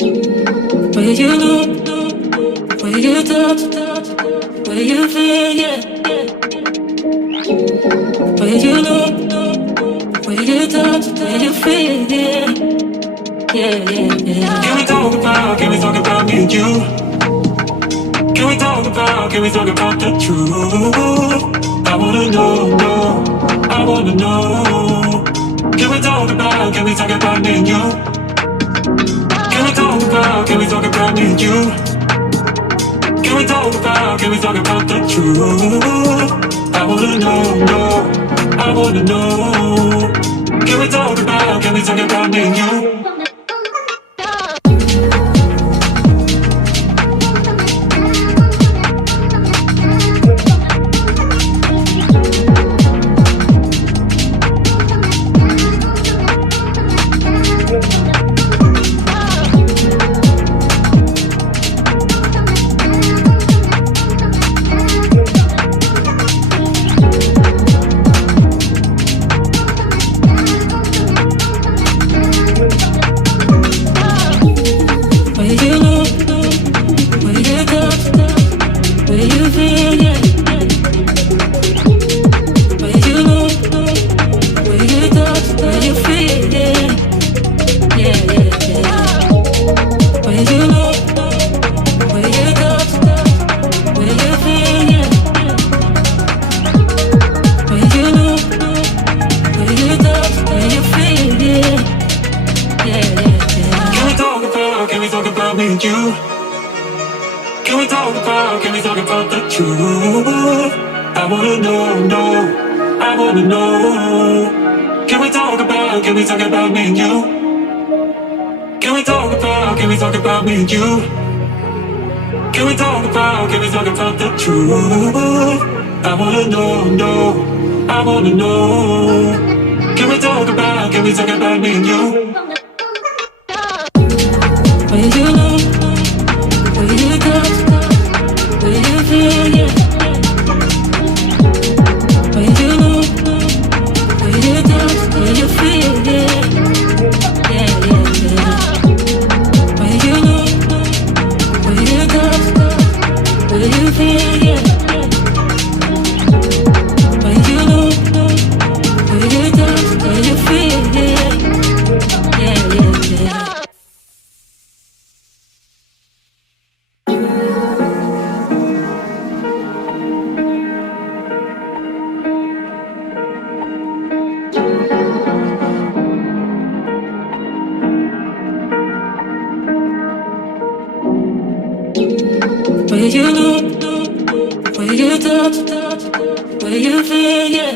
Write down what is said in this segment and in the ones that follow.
Where you look, where you touch, where you feel, yeah. Where you look, where you touch, where you feel, yeah. Yeah, yeah, yeah. Can we talk about me and you? Can we talk about the truth? I wanna know, no, I wanna know. Can we talk about me and you? Can we talk about me and you? Can we talk about the truth? I wanna know, no, I wanna know. Can we talk about me and you? Can we talk about the truth? I wanna know, no, I wanna know. Can we talk about me and you? Can we talk about me and you? Can we talk about the truth? I wanna know, no, I wanna know. Can we talk about me and you? Where you look, where you touch, where you feel, yeah. Where you look, where you touch, where you feel, yeah. Yeah, yeah, yeah. Where you look, where you touch, where you feel, yeah. Where you look, where you touch, where you feel, yeah. Yeah, yeah, yeah. Where you look, where you touch, where you feel, yeah.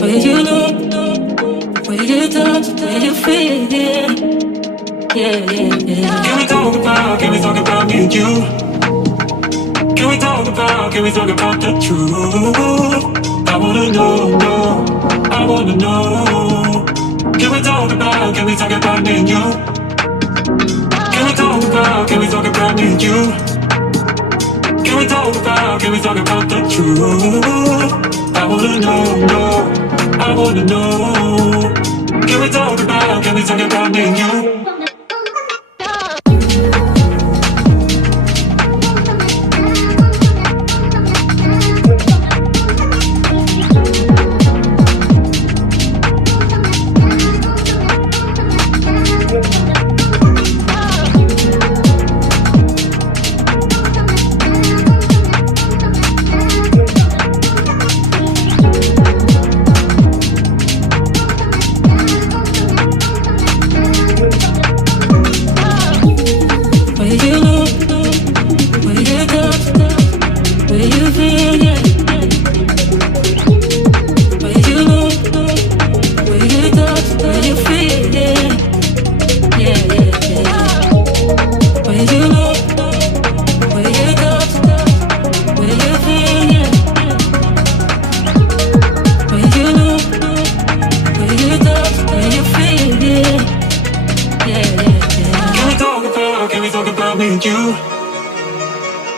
Where you look, where you touch, where you feel, yeah. Yeah, yeah, yeah. Can we talk about me and you? Can we talk about the truth? I wanna know, no, I wanna know. Can we talk about me and you? Can we talk about me and you? Can we talk about the truth? I wanna know, no, I wanna know. Can we talk about me and you?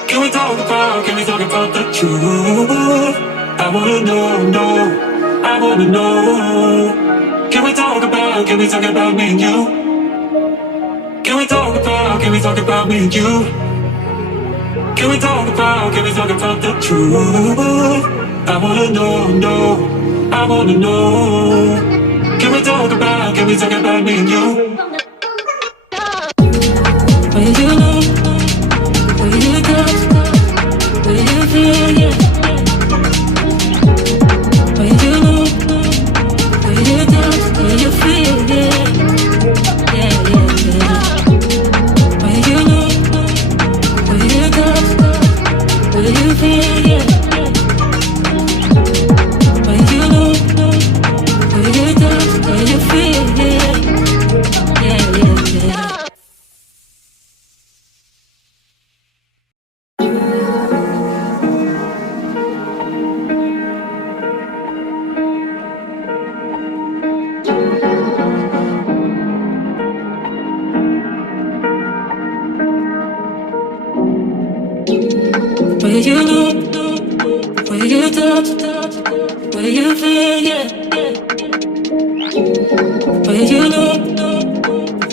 Can we talk about the truth? I wanna know, no, I wanna know. Can we talk about me and you? Can we talk about me and you? Can we talk about the truth? I wanna know, I wanna know. Can we talk about me and you? Will you know? Will you touch? Will you feel? Yeah. Will you know? Will you touch? Will you feel? Yeah. Yeah, yeah, yeah. Will you know? Will you touch? Will you feel? Yeah. Will you know? Will you touch? Will you feel? Yeah. Yeah, yeah, yeah. Will you know? Will you touch? Will you feel? Yeah. Will you know?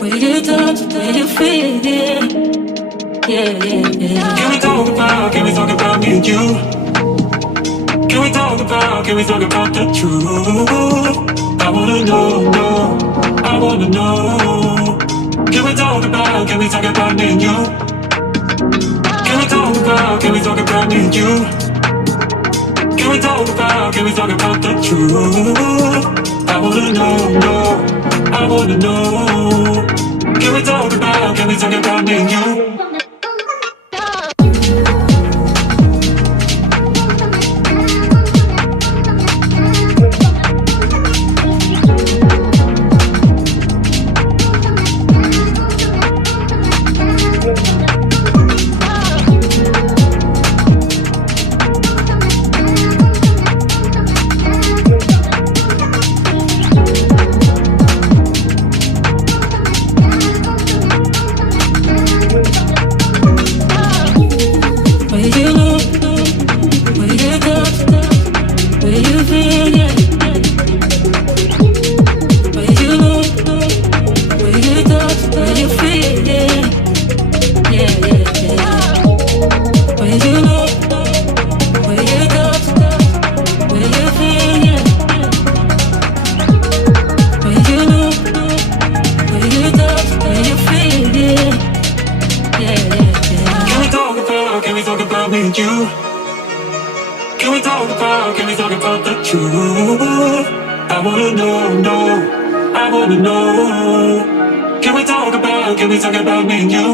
Will you touch? Will you feel? Yeah. Yeah, yeah, yeah. Can we talk about me and you? Can we talk about the truth? I wanna know, I wanna know. Can we talk about me and you? Can we talk about me and you? Can we talk about the truth? I wanna know, I wanna know. Can we talk about me and you? The truth. I wanna know, I wanna know. Can we talk about me and you?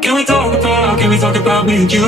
Can we talk about me and you?